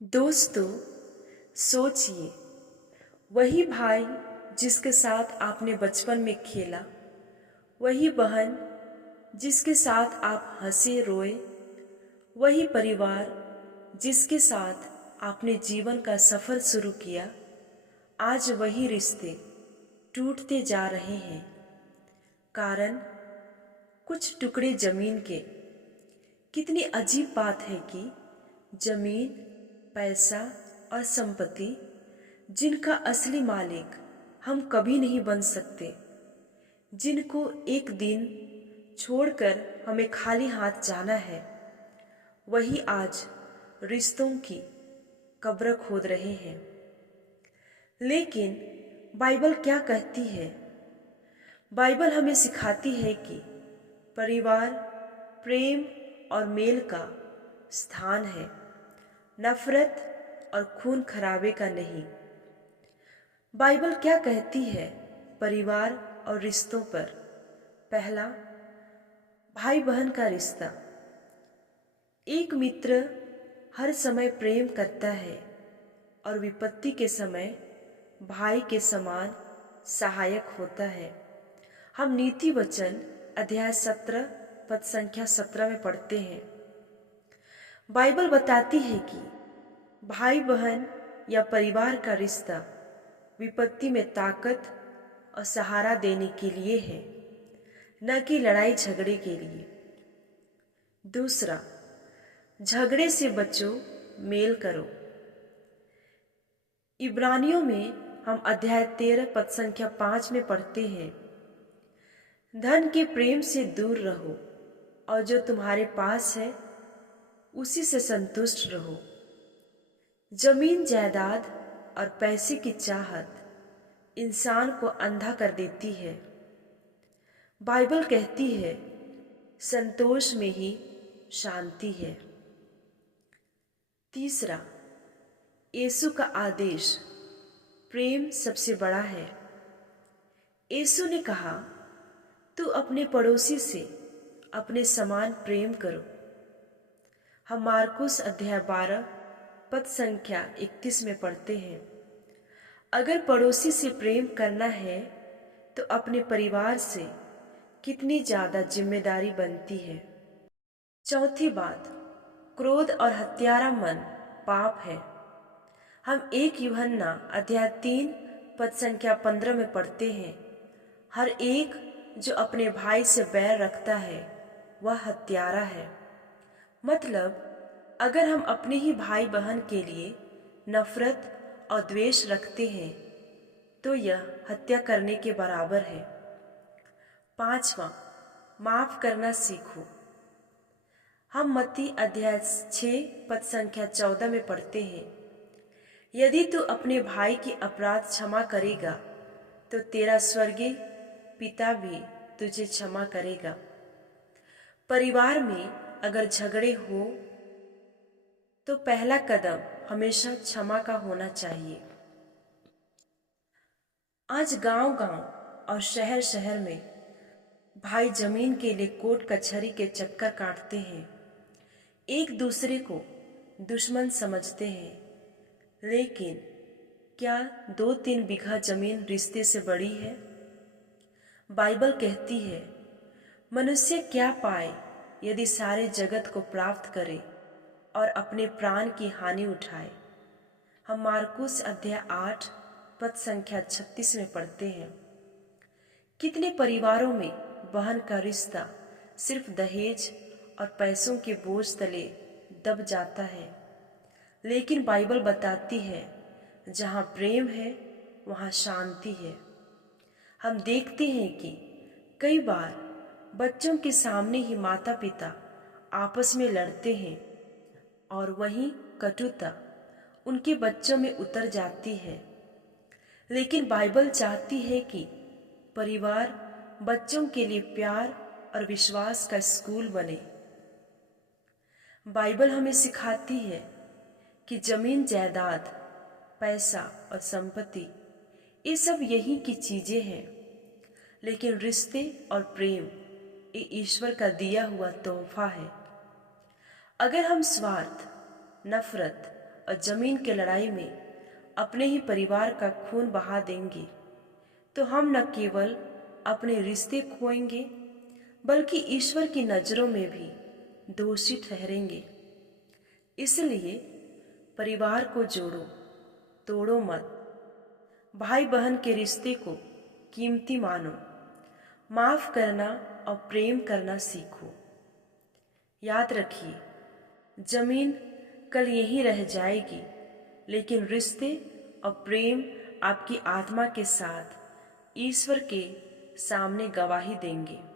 दोस्तों, सोचिए, वही भाई जिसके साथ आपने बचपन में खेला, वही बहन जिसके साथ आप हंसे रोए, वही परिवार जिसके साथ आपने जीवन का सफर शुरू किया, आज वही रिश्ते टूटते जा रहे हैं। कारण कुछ टुकड़े जमीन के। कितनी अजीब बात है कि जमीन, पैसा और संपत्ति, जिनका असली मालिक हम कभी नहीं बन सकते, जिनको एक दिन छोड़कर हमें खाली हाथ जाना है, वही आज रिश्तों की कब्र खोद रहे हैं। लेकिन बाइबल क्या कहती है? बाइबल हमें सिखाती है कि परिवार प्रेम और मेल का स्थान है, नफरत और खून खराबे का नहीं। बाइबल क्या कहती है परिवार और रिश्तों पर? पहला, भाई बहन का रिश्ता। एक मित्र हर समय प्रेम करता है और विपत्ति के समय भाई के समान सहायक होता है। हम नीति वचन अध्याय 17 पद संख्या 17 में पढ़ते हैं। बाइबल बताती है कि भाई बहन या परिवार का रिश्ता विपत्ति में ताकत और सहारा देने के लिए है, न कि लड़ाई झगड़े के लिए। दूसरा, झगड़े से बचो, मेल करो। इब्रानियों में हम अध्याय 13 पद संख्या 5 में पढ़ते हैं, धन के प्रेम से दूर रहो और जो तुम्हारे पास है उसी से संतुष्ट रहो। जमीन, जायदाद और पैसे की चाहत इंसान को अंधा कर देती है। बाइबल कहती है संतोष में ही शांति है। तीसरा, यीशु का आदेश, प्रेम सबसे बड़ा है। यीशु ने कहा, तू अपने पड़ोसी से अपने समान प्रेम करो। हम मार्कुस अध्याय 12 पद संख्या 31 में पढ़ते हैं, अगर पड़ोसी से प्रेम करना है तो अपने परिवार से कितनी ज्यादा जिम्मेदारी बनती है। चौथी बात, क्रोध और हत्यारा मन पाप है। हम 1 यूहन्ना अध्याय 3 पद संख्या 15 में पढ़ते हैं, हर एक जो अपने भाई से बैर रखता है वह हत्यारा है। मतलब अगर हम अपने ही भाई बहन के लिए नफरत और द्वेष रखते हैं तो यह हत्या करने के बराबर है। पांचवा, माफ करना सीखो। हम मत्ती अध्याय 6 पद संख्या 14 में पढ़ते हैं, यदि तू अपने भाई की अपराध क्षमा करेगा तो तेरा स्वर्गीय पिता भी तुझे क्षमा करेगा। परिवार में अगर झगड़े हो तो पहला कदम हमेशा क्षमा का होना चाहिए। आज गांव-गांव और शहर-शहर में भाई जमीन के लिए कोर्ट कचहरी के चक्कर काटते हैं, एक दूसरे को दुश्मन समझते हैं। लेकिन क्या 2-3 बीघा जमीन रिश्ते से बड़ी है? बाइबल कहती है, मनुष्य क्या पाए यदि सारे जगत को प्राप्त करे और अपने प्राण की हानि उठाए। हम मार्कुस अध्याय 8 पद संख्या 36 में पढ़ते हैं। कितने परिवारों में बहन का रिश्ता सिर्फ दहेज और पैसों के बोझ तले दब जाता है। लेकिन बाइबल बताती है जहाँ प्रेम है वहाँ शांति है। हम देखते हैं कि कई बार बच्चों के सामने ही माता पिता आपस में लड़ते हैं और वही कटुता उनके बच्चों में उतर जाती है। लेकिन बाइबल चाहती है कि परिवार बच्चों के लिए प्यार और विश्वास का स्कूल बने। बाइबल हमें सिखाती है कि जमीन, जायदाद, पैसा और संपत्ति ये सब यही की चीजें हैं, लेकिन रिश्ते और प्रेम ये ईश्वर का दिया हुआ तोहफा है। अगर हम स्वार्थ, नफरत और जमीन की लड़ाई में अपने ही परिवार का खून बहा देंगे, तो हम न केवल अपने रिश्ते खोएंगे बल्कि ईश्वर की नज़रों में भी दोषी ठहरेंगे। इसलिए परिवार को जोड़ो, तोड़ो मत। भाई बहन के रिश्ते को कीमती मानो, माफ करना और प्रेम करना सीखो। याद रखिए, जमीन कल यहीं रह जाएगी, लेकिन रिश्ते और प्रेम आपकी आत्मा के साथ ईश्वर के सामने गवाही देंगे।